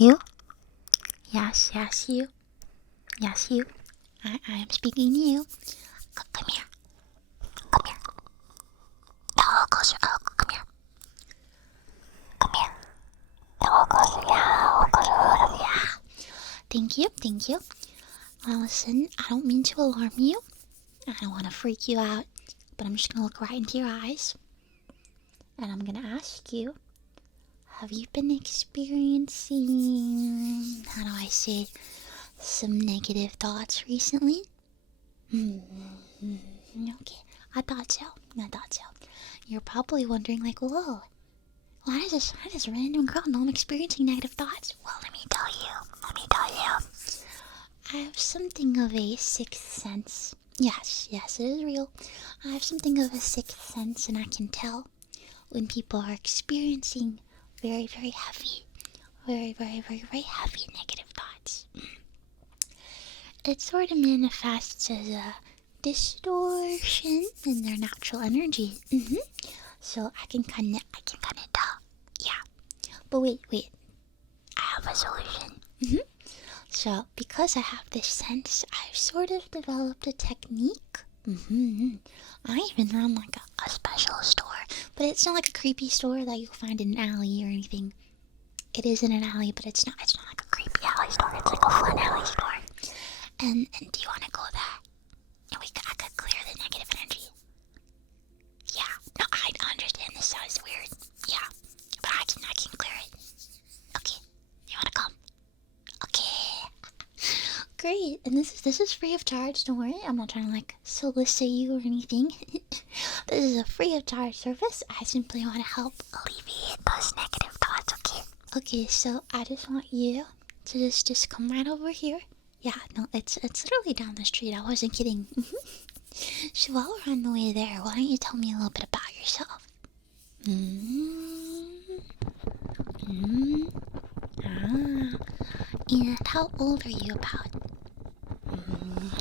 You? Yes, you. Yes, you. I am speaking to you. Come here. Come here. A little closer. Oh, come here. Come here. A little closer. Yeah, a little closer. Yeah. Thank you. Listen, I don't mean to alarm you. I don't want to freak you out, but I'm just going to look right into your eyes. And I'm going to ask you, have you been experiencing, how do I say, some negative thoughts recently? Okay, I thought so. You're probably wondering, like, whoa, why does this random girl know I'm experiencing negative thoughts? Well, let me tell you. I have something of a sixth sense. Yes, it is real. I have something of a sixth sense, and I can tell when people are experiencing very, very heavy, very heavy negative thoughts. It sort of manifests as a distortion in their natural energy. So I can kind of tell. Yeah. But wait. I have a solution. So because I have this sense, I've sort of developed a technique. I even run like a special store, but it's not like a creepy store that you'll find in an alley or anything. It is in an alley, but it's not like a creepy alley store. It's like a fun alley store. And do you want to go there? And I could clear the negative energy. Yeah, no, I understand this sounds weird. Yeah, but I can clear it. Okay, you want to come? Okay. Great, and this is free of charge. Don't worry, I'm not trying to like solicit you or anything. This is a free of charge service. I simply want to help alleviate those negative thoughts. Okay, so I just want you to just come right over here. Yeah, no, it's literally down the street. I wasn't kidding. So while we're on the way there, why don't you tell me a little bit about yourself? And how old are you about?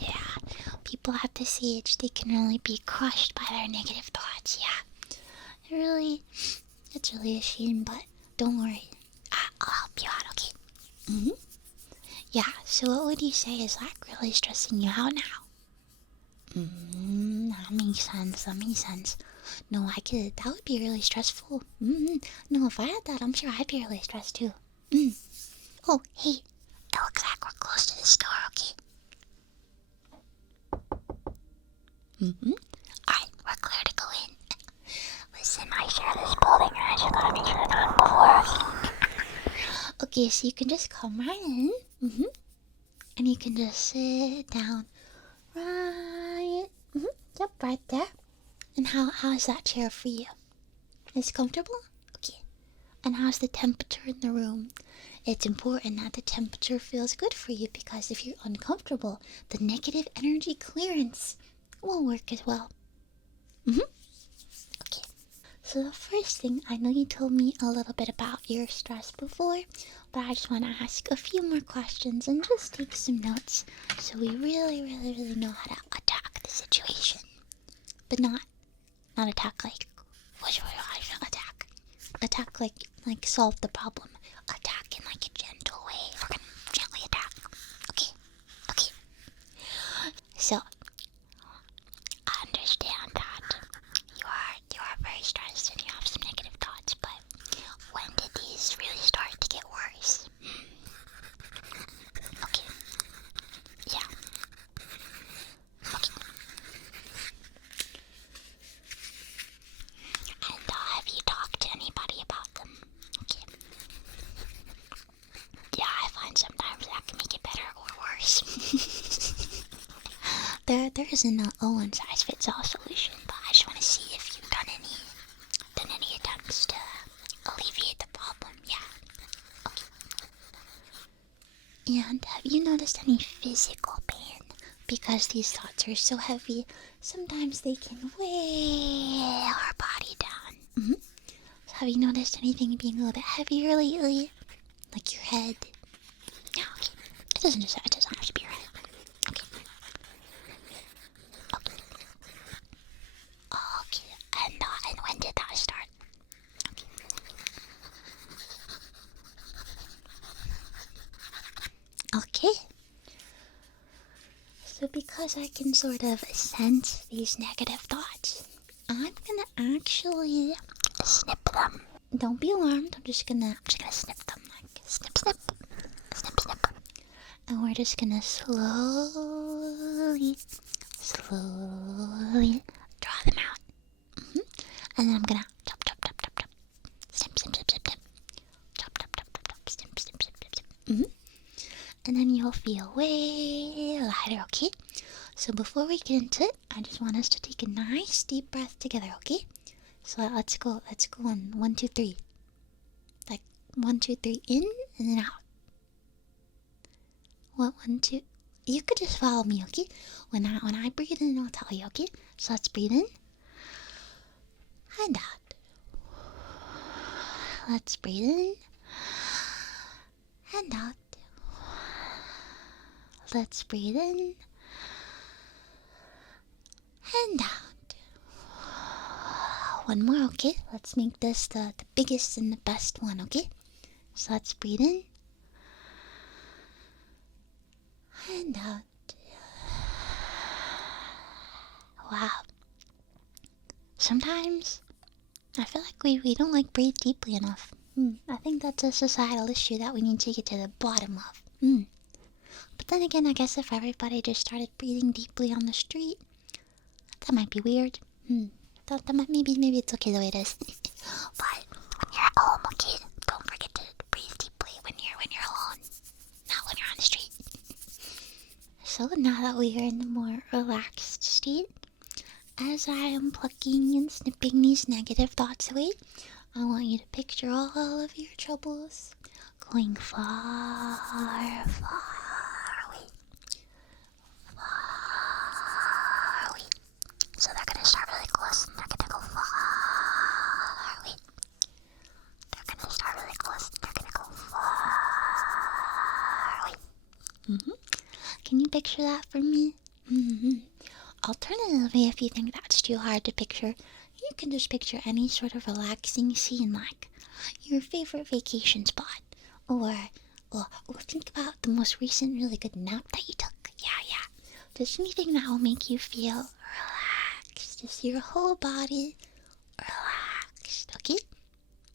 Yeah, people at this age, they can really be crushed by their negative thoughts. Yeah, it's really a shame, but don't worry. I'll help you out, okay? Yeah, so what would you say is like really stressing you out now? That makes sense. No, I get it. That would be really stressful. No, if I had that, I'm sure I'd be really stressed too. Oh, hey, it looks like we're close to the store, okay? Alright, we're clear to go in. Listen, I share this building and I just gotta make sure that I'm before. Okay, so you can just come right in. And you can just sit down right. Yep, right there. And how is that chair for you? Is it comfortable? Okay. And how's the temperature in the room? It's important that the temperature feels good for you, because if you're uncomfortable, the negative energy clearance won't work as well. Okay. So the first thing, I know you told me a little bit about your stress before, but I just want to ask a few more questions and just take some notes so we really know how to attack the situation. But not attack like, attack like solve the problem. Attack in like a gentle way. We're gonna gently attack. Okay. So I understand that you are very stressed and you have some negative thoughts, but when did these really start to get worse? Okay. Yeah. Okay. And have you talked to anybody about them? Okay. Yeah, I find sometimes that can make it better or worse. There isn't a one-size-fits-all solution, but I just want to see if you've done any attempts to alleviate the problem. Yeah. Okay. And have you noticed any physical pain? Because these thoughts are so heavy, sometimes they can weigh our body down. So have you noticed anything being a little bit heavier lately? Like your head? No, okay. It doesn't have to be your head. Okay, and when did that start? okay? So because I can sort of sense these negative thoughts, I'm gonna actually snip them. Don't be alarmed, I'm just gonna snip them, like snip, snip, snip, snip. And we're just gonna slowly draw them out. And then I'm gonna chop, chop, chop, chop, chop. Snip, snip, snip, snip, snip. Chop, chop, chop, chop, chop. Snip, snip, snip, snip, snip. And then you'll feel way lighter, okay? So before we get into it, I just want us to take a nice deep breath together, okay? So let's go on 1, 2, 3. Like 1, 2, 3 in and then out. 1, 2. You could just follow me, okay? When I breathe in, I'll tell you, okay? So let's breathe in and out. Let's breathe in and out. Let's breathe in and out. One more, okay? Let's make this the biggest and the best one, okay? So let's breathe in and out. Wow. Sometimes I feel like we don't like breathe deeply enough. I think that's a societal issue that we need to get to the bottom of. But then again, I guess if everybody just started breathing deeply on the street, that might be weird. That might, maybe it's okay the way it is. But when you're at home, okay, don't forget to breathe deeply when you're alone, not when you're on the street. So now that we are in a more relaxed state, as I am plucking and snipping these negative thoughts away, I want you to picture all of your troubles going far, far away. Far away. So they're gonna start really close and they're gonna go far away. They're gonna start really close and they're gonna go far away. Can you picture that for me? Alternatively, if you think that's too hard to picture, you can just picture any sort of relaxing scene, like your favorite vacation spot, or think about the most recent really good nap that you took. Yeah. Just anything that will make you feel relaxed. Just your whole body relaxed, okay?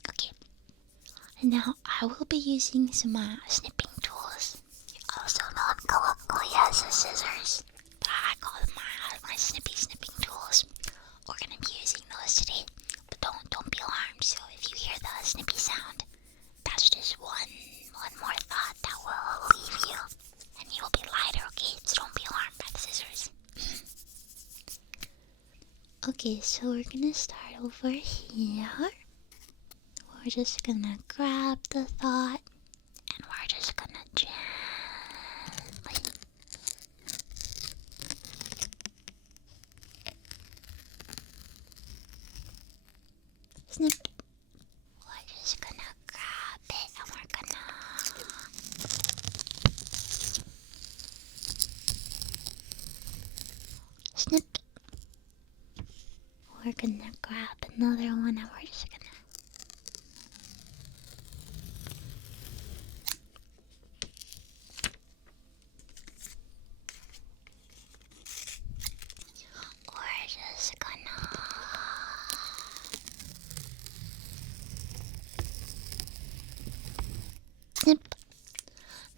Okay. And now I will be using some snipping tools, also known colloquially as scissors. But I call them my snipping tools. We're gonna be using those today. But don't be alarmed. So if you hear the snippy sound, that's just one more thought that will leave you, and you will be lighter, okay? So don't be alarmed by the scissors. Okay, so we're gonna start over here. We're just gonna grab the thought, and we're just gonna gently snip. We're just gonna grab it and we're gonna snip. We're gonna grab another one and we're just gonna snip.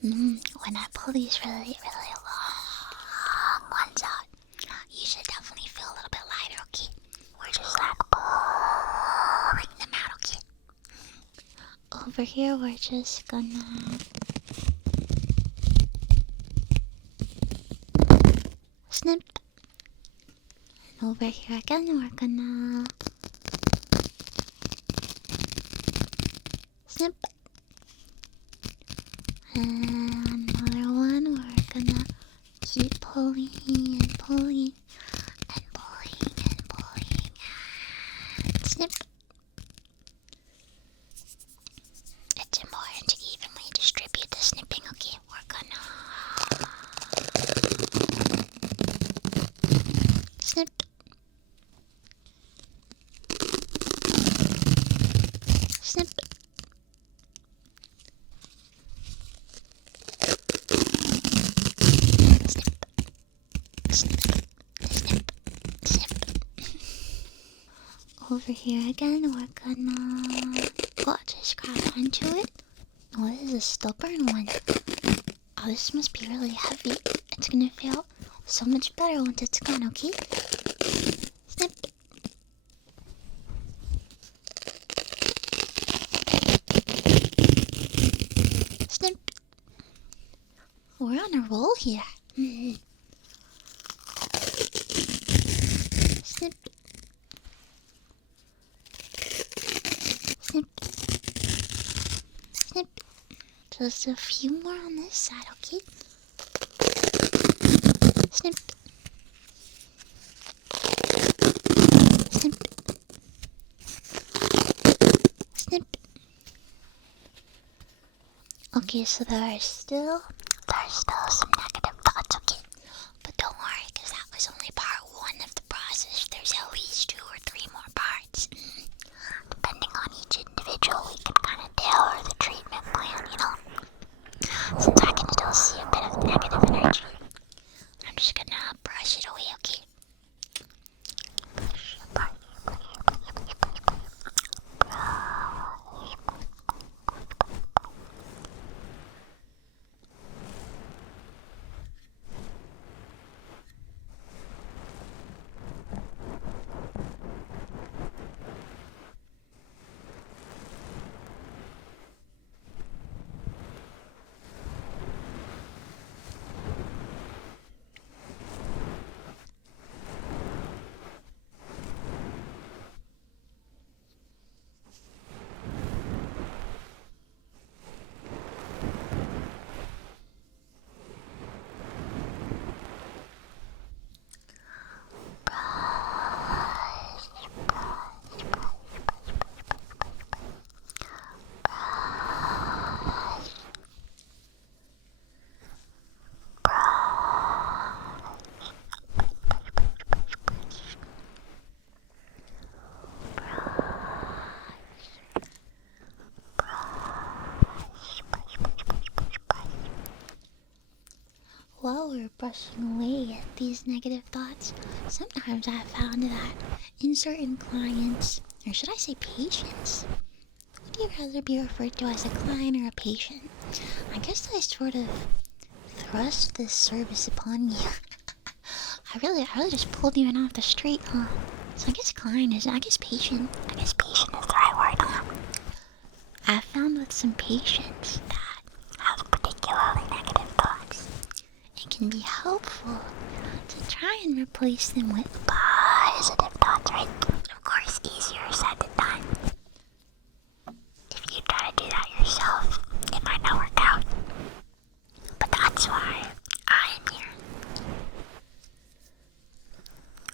When I pull these really, really long ones out, you should definitely feel a little bit lighter, okay? We're just like pulling them out, okay? Over here, we're just gonna snip. And over here again, we're gonna snip. And another one, we're gonna keep pulling and pulling and pulling and pulling and snip. It's important to evenly distribute the snipping, okay? We're gonna snip. Snip. Over here again, we're gonna just grab onto it. Oh, this is a stubborn one. Oh, this must be really heavy. It's gonna feel so much better once it's gone, okay? Snip. Snip. We're on a roll here. Snip. Snip. Snip. Just a few more on this side, okay? Snip. Snip. Snip. Okay, so there's still some negative thoughts, okay? But don't worry, because that was only part 1 of the process. There's at least 2 or 3 more parts. Depending on each individual, we can kind of tailor the treatment plan, you know? Since I can still see a bit of negative energy, I'm just gonna brush it away, okay? While we're brushing away at these negative thoughts, sometimes I've found that in certain clients, or should I say patients, would you rather be referred to as a client or a patient? I guess I sort of thrust this service upon you. I really just pulled you in off the street, huh? So I guess patient is the right word, huh? I've found with some patients that have particularly negative thoughts, it can be helpful to try and replace them with positive thoughts, right? Of course, easier said than done. If you try to do that yourself, it might not work out. But that's why I am here.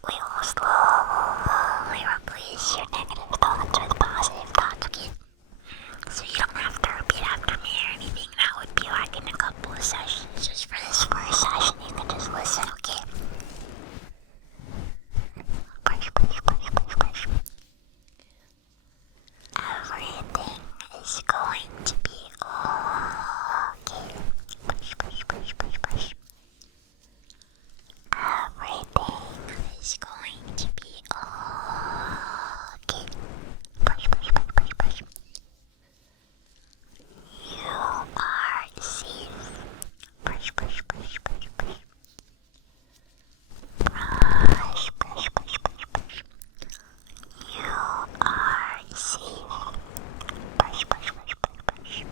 We will slowly replace your negative thoughts with positive thoughts, okay? So you don't have to repeat after me or anything. That would be like in a couple of sessions. Just for this first session, you can just listen, okay? Push, push, push, push, push. Everything is going to be okay. Push, push, push, push, push. Everything is going to be okay. Push, push, push, push, push. You are safe. Push, push, push, push, push. Push, push, push, push, push. You are safe. Push, push, push, push, push.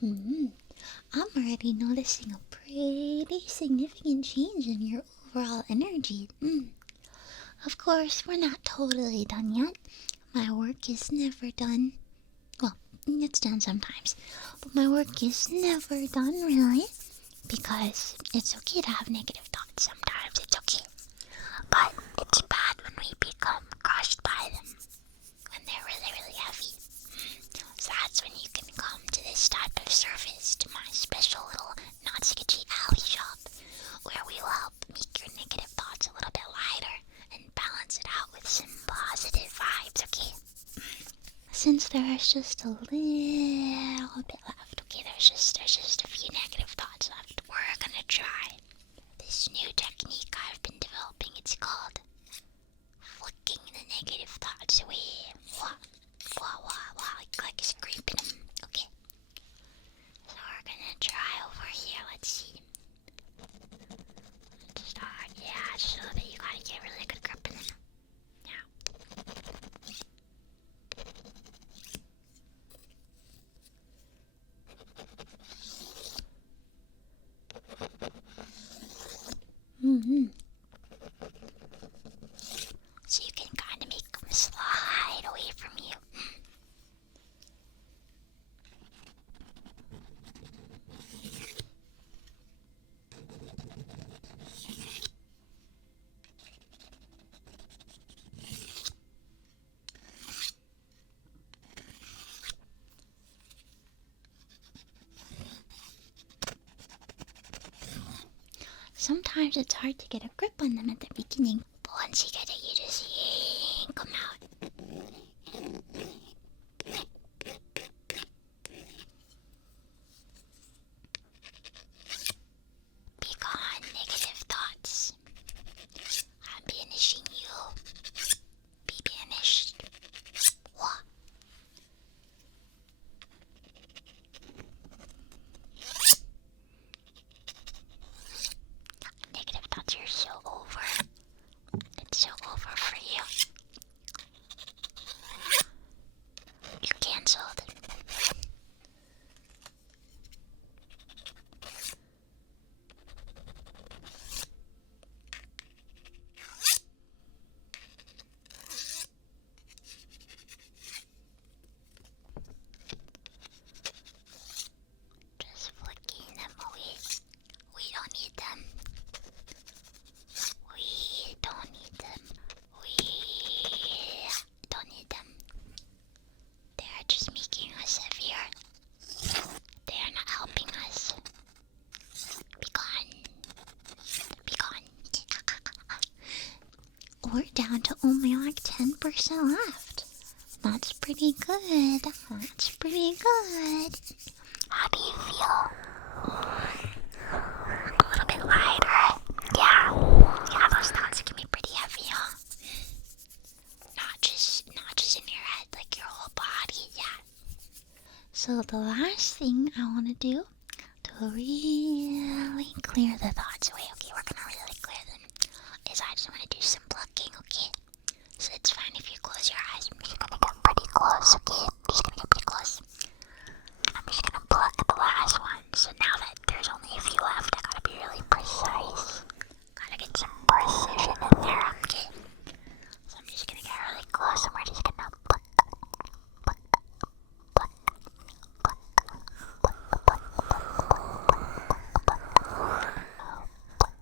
I'm already noticing a pretty significant change in your overall energy. Of course, we're not totally done yet. My work is never done. Well, it's done sometimes, but my work is never done, really. Because it's okay to have negative thoughts sometimes, it's okay. But it's bad when we become crushed by them, when they're really, really heavy. So that's when you can come to this type of service, to my special little not sketchy alley shop, where we will help make your negative thoughts a little bit lighter and balance it out with some positive vibes, okay? Since there is just a little bit left, okay, there's just a few negative thoughts left, we're gonna try this new technique I've been developing. It's called flicking the negative thoughts away. Like scraping them. Okay. So we're gonna try over here. Let's see. Let's start. Yeah, so that you gotta get really good grip in them. Now. So you can kind of make them slide away from you. Sometimes it's hard to get a grip on them at the beginning, but once you get it, you just yank them out. Be gone, negative thoughts. I'm banishing you. Be banished. What? Negative thoughts are so over. It's so over for you. You're cancelled. Just flicking them away. We don't need them. We don't need them. We don't need them. They are just making us heavier. They are not helping us. Be gone. Be gone. We're down to only like 10% left. That's pretty good. That's pretty good. How do you feel? A little bit lighter. Yeah, those thoughts can be pretty heavy, huh? Not just in your head, like your whole body, yeah. So the last thing I want to do to really clear the thoughts away, okay, we're gonna really clear them, is I just want to do some plucking, okay? So it's fine if you close your eyes. I'm just gonna get pretty close, okay? I'm just gonna get pretty close. I'm just gonna pluck the last one. So now that there's only a few left, I gotta be really precise. Gotta get some precision in there, okay? So I'm just gonna get really close and we're just gonna pluck, pluck, pluck, pluck, pluck, pluck, pluck, pluck, pluck, pluck, pluck, pluck,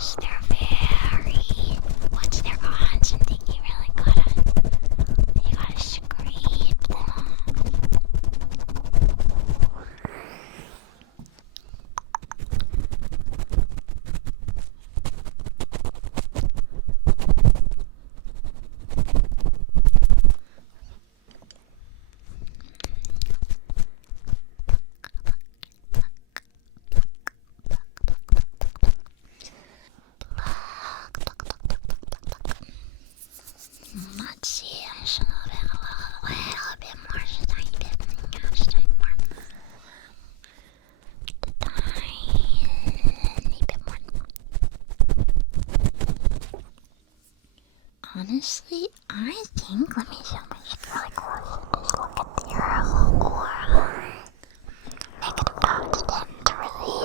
Yes, they're very. Once they're on something, you really gotta scrape them off. Let's see, just a little bit more, just a tiny bit more. Tiny bit more. Honestly, I think, let me show my really close. Just look at your aura. Negative thoughts tend to really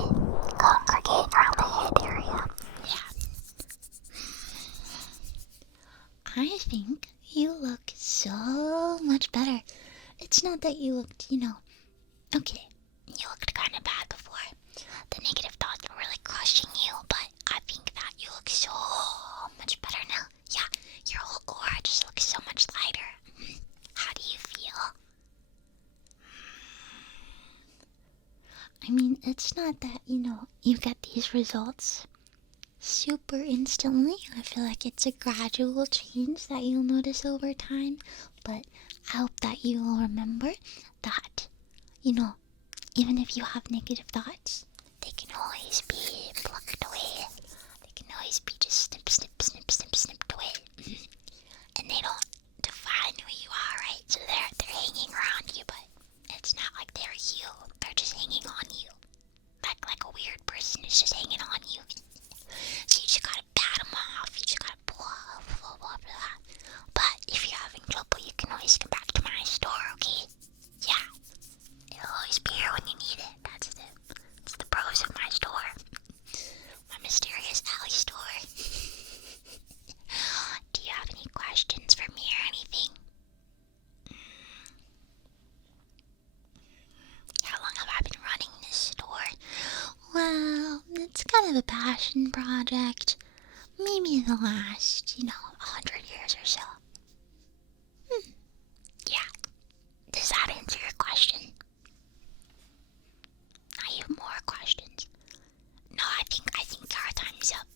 congregate around the head area. Yeah. I think you look so much better. It's not that you looked, okay, you looked kind of bad before. The negative thoughts were really crushing you, but I think that you look so much better now. Yeah, your whole aura just looks so much lighter. How do you feel? I mean, it's not that, you get these results super instantly. I feel like it's a gradual change that you'll notice over time, but I hope that you will remember that, even if you have negative thoughts, they can always be plucked away. They can always be just snipped away. And they don't define who you are, right? So they're hanging around you, but it's not like they're you. They're just hanging on you. Like a weird person is just hanging on you. So you just gotta pat them off. You just gotta blah. But if you're having trouble, you can always come back to my store, okay? Yeah. It'll always be here when you need it. It's the pros of my store. My mysterious alley store. Do you have any questions for me or anything? How long have I been running this store? Well, it's kind of a passion project. Maybe the last, 100 years or so. Yeah. Does that answer your question? I have more questions. No, I think our time's up.